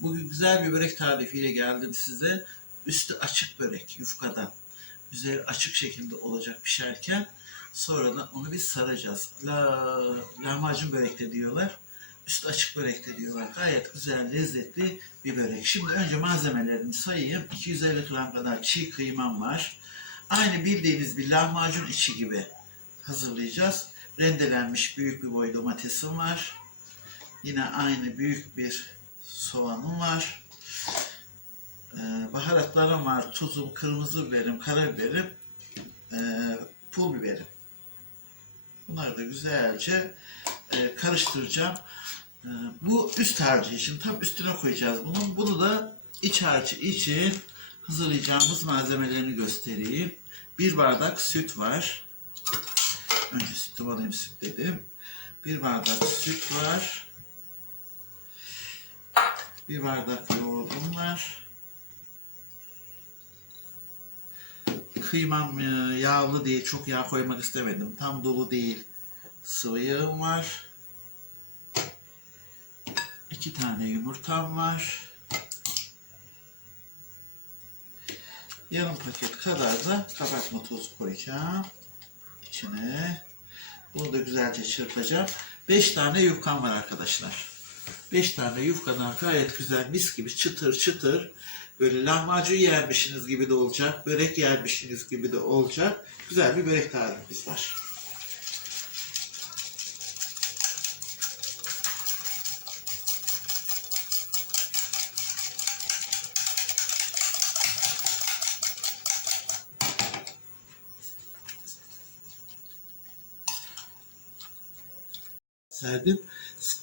Bugün güzel bir börek tarifiyle geldim size. Üstü açık börek yufkadan. Üzeri açık şekilde olacak pişerken sonradan onu biz saracağız. La, lahmacun börek de diyorlar. Üstü açık börek de diyorlar. Gayet güzel, lezzetli bir börek. Şimdi önce malzemelerimi sayayım. 250 gram kadar çiğ kıymam var. Aynı bildiğiniz bir lahmacun içi gibi hazırlayacağız. Rendelenmiş büyük bir boy domatesim var. Yine aynı büyük bir soğanım var. Ee, baharatlarım var. Tuzum, kırmızı biberim, karabiberim, ee, pul biberim. Bunları da güzelce e, karıştıracağım. Ee, bu üst harcı için tam üstüne koyacağız bunun. Bunu da iç harcı için hazırlayacağımız malzemelerini göstereyim. Bir bardak süt var. Önce sütü alayım süt dedim. Bir bardak süt var. Bir bardak yoğurdum var. Kıymam e, yağlı değil, çok yağ koymak istemedim. Tam dolu değil. Sıvı yağım var. İki tane yumurtam var. Yarım paket kadar da kabartma tozu koyacağım. içine. Bunu da güzelce çırpacağım. Beş tane yufkam var arkadaşlar. 5 tane yufkadan gayet güzel mis gibi çıtır çıtır böyle lahmacun yermişsiniz gibi de olacak, börek yermişsiniz gibi de olacak. Güzel bir börek tarifimiz var. serdim.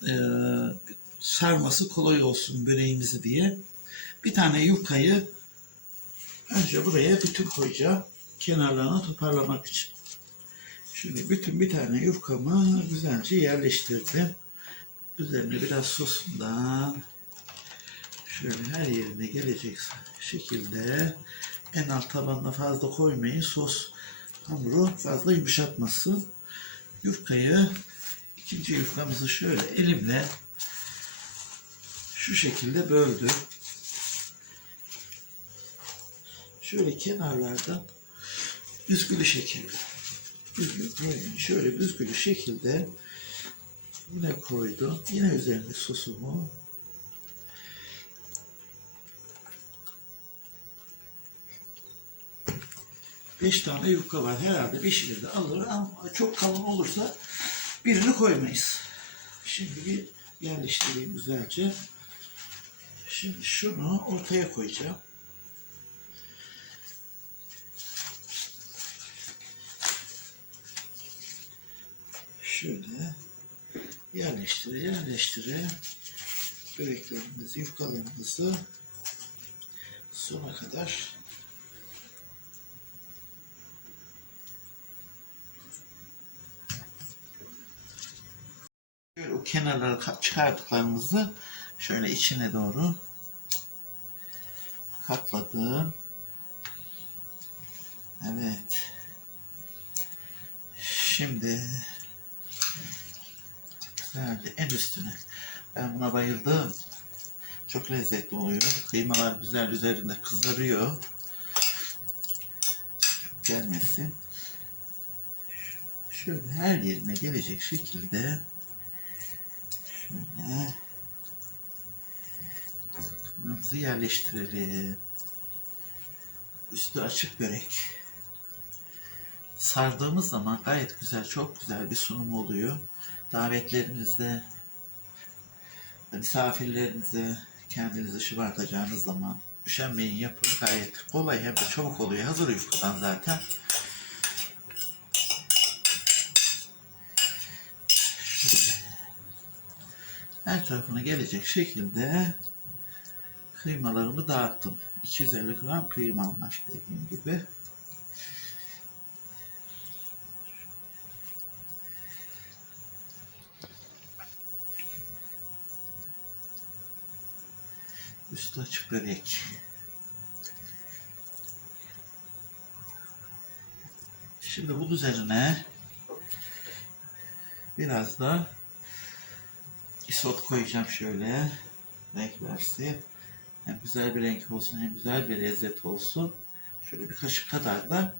Eee, sarması kolay olsun böreğimizi diye. Bir tane yufkayı önce buraya bütün koyacağım. Kenarlarına toparlamak için. Şimdi bütün bir tane yufkamı güzelce yerleştirdim. Üzerine biraz sosundan şöyle her yerine gelecek şekilde en alt tabanına fazla koymayın. Sos hamuru fazla yumuşatmasın. Yufkayı ikinci yufkamızı şöyle elimle şu şekilde böldüm. Şöyle kenarlardan büzgülü şekilde büzgülü, şöyle büzgülü şekilde yine koydum. Yine üzerine sosumu Beş tane yufka var. Herhalde beşini de alır ama çok kalın olursa birini koymayız. Şimdi bir yerleştireyim güzelce. Şimdi şunu ortaya koyacağım. Şöyle yerleştire yerleştire böreklerimizi, yufkalarımızı sona kadar Şöyle o kenarları ka- çıkardıklarımızı şöyle içine doğru katladım. Evet. Şimdi güzelce en üstüne. Ben buna bayıldım. Çok lezzetli oluyor. Kıymalar güzel üzerinde kızarıyor. Gelmesin. Şöyle her yerine gelecek şekilde Şöyle. Kımırımızı yerleştirelim. Üstü açık börek. Sardığımız zaman gayet güzel, çok güzel bir sunum oluyor. Davetlerinizde, misafirlerinize kendinizi şımartacağınız zaman üşenmeyin yapın. Gayet kolay hem de çabuk oluyor. Hazır yufkadan zaten. Her tarafına gelecek şekilde kıymalarımı dağıttım. 250 gram kıymam var dediğim gibi. Üstü açık börek. Şimdi bunun üzerine biraz da isot koyacağım şöyle. renk versin. Hem güzel bir renk olsun hem güzel bir lezzet olsun. Şöyle bir kaşık kadar da.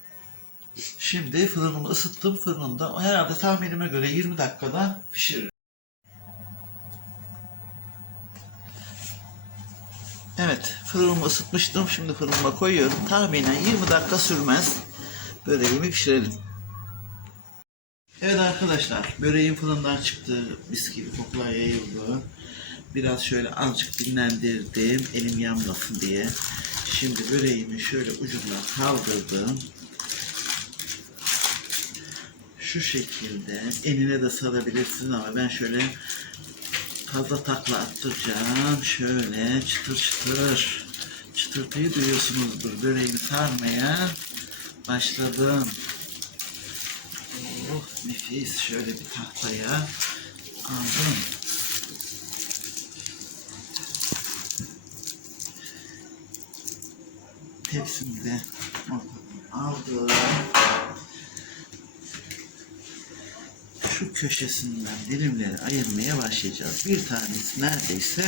Şimdi fırınımı ısıttım. Fırınımda herhalde tahminime göre 20 dakikada pişiririm. Evet, fırınımı ısıtmıştım. Şimdi fırınıma koyuyorum. Tahminen 20 dakika sürmez. Böreğimi pişirelim. Evet arkadaşlar, böreğim fırından çıktı. Mis gibi kokular yayıldı. Biraz şöyle azıcık dinlendirdim. Elim yanmasın diye. Şimdi böreğimi şöyle ucundan kaldırdım. Şu şekilde eline de sarabilirsiniz ama ben şöyle fazla takla attıracağım. Şöyle çıtır çıtır. Çıtırtıyı duyuyorsunuzdur. Böreğimi sarmaya başladım. Oh nefis. Şöyle bir tahtaya aldım. Tepsimi de aldım. Şu köşesinden dilimleri ayırmaya başlayacağız. Bir tanesi neredeyse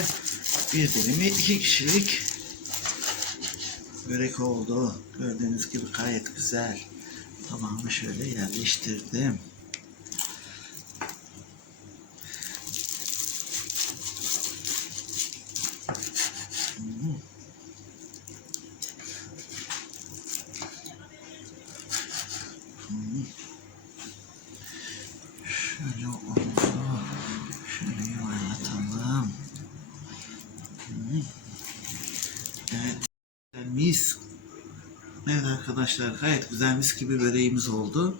bir dilimi iki kişilik börek oldu. Gördüğünüz gibi gayet güzel. Tamamı şöyle yerleştirdim. Şöyle oldu. Şöyle yuvarlatalım. Evet. Mis. Evet arkadaşlar gayet güzel mis gibi böreğimiz oldu.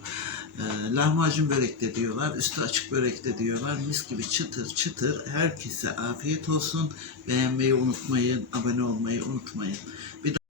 Ee, lahmacun börek de diyorlar. Üstü açık börek de diyorlar. Mis gibi çıtır çıtır. Herkese afiyet olsun. Beğenmeyi unutmayın. Abone olmayı unutmayın. Bir